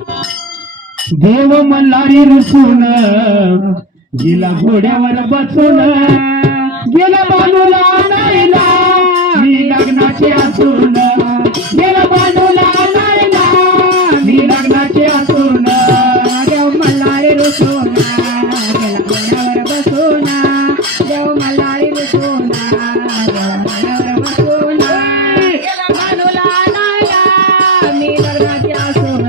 देव मल्हारी रुसून गेला घोड्यावर बसून गेला बाजूला नाहीला मी लग्नाचे असून गेला बाजूला नाहीला मी लग्नाचे असून देव मल्हारी रुसून गेला घोड्यावर बसून देव मल्हारी रुसून गेला घोड्यावर बसून गेला बाजूला नाहीला मी लग्नाचे असून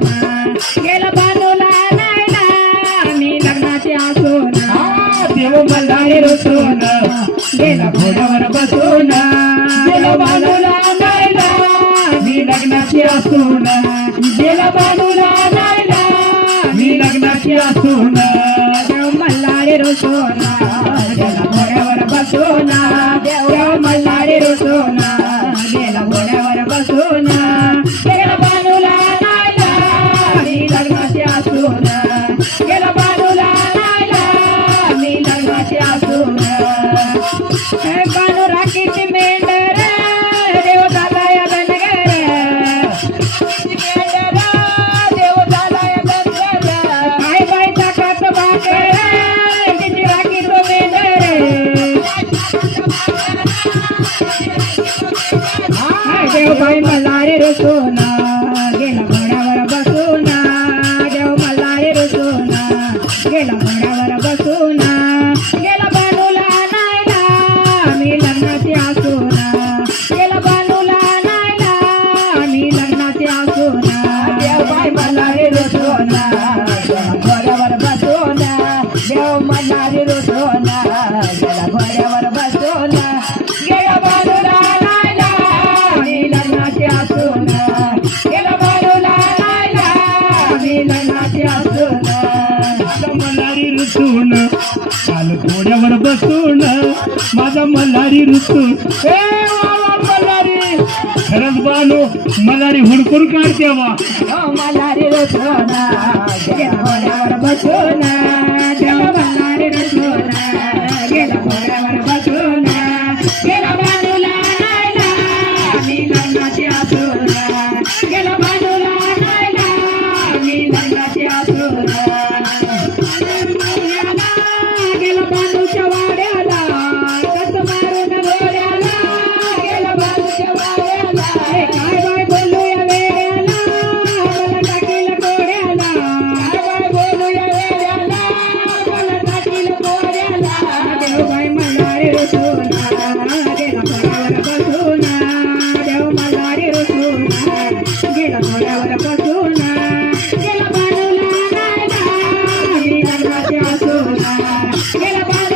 गेला बाजूला नाहीला मी लग्नाचे असून देव मल्हारी रुसून गेला घोड्यावर बसून गेला बाजूला नाहीला मी लग्नाची असून गेला बाजूला नाहीला मी लग्नाची असून देव मल्हारी रुसून गेला घोड्यावर बसून देव मल्हारी रुसून गेला घोड्यावर बसून गेला बाजूला नाहीला मी लग्नाचे असून गेला बाजूला नाहीला मी लग्नाचे असून बानू राखीची मेंढर देव झाला या धनगर मेंढर देव झाला या धनगर काय बाई टाकाच भाकर तिची राखी तो मेंढर देव बाई मल्हारी रुसून गेला घोड्यावर बसून देव मल्हारी रुसून गेला घोड्यावर बसून गेला बानूला नाहीला मी लग्नाचे असून गेला बानूला नाहीला मी लग्नाचे असून देव बाई मल्हारी रुसून गेला घोड्यावर बसून देव मल्हारी रुसून गेला घोड्यावर बसून गेला बानूला नाहीला मी लग्नाचे असून गेला बानूला नाहीला मी लग्नाचे असून मल्हारी रुसून काल घोड्यावर बसून माझा मल्हारी रुसून ए वा मल्हारी खरंच बानो मल्हारी हुडकून काढते वा मल्हारी रुसून गेला घोड्यावर बसून देव मल्हारी रुसून गेला घोड्यावर बसून गेला बाजूला नाहीला मी लग्नाचे असून गेला बाजूला नाहीला मी लग्नाचे असून गेला बाजूच्या वाड्याला कस मारून घोड्याला गेला बाजूच्या वाड्याला काय बाय बोलूया वेड्याला मला टाकील कोड्याला काय बाय बोलूया वेड्याला मला टाकील कोड्याला देव बाई मल्हारी रुसून गेला घोड्यावर बसून देव मल्हारी रुसून गेला घोड्यावर बसून गेला बाजूला नाहीला मी लग्नाचे असून गेला बाजूला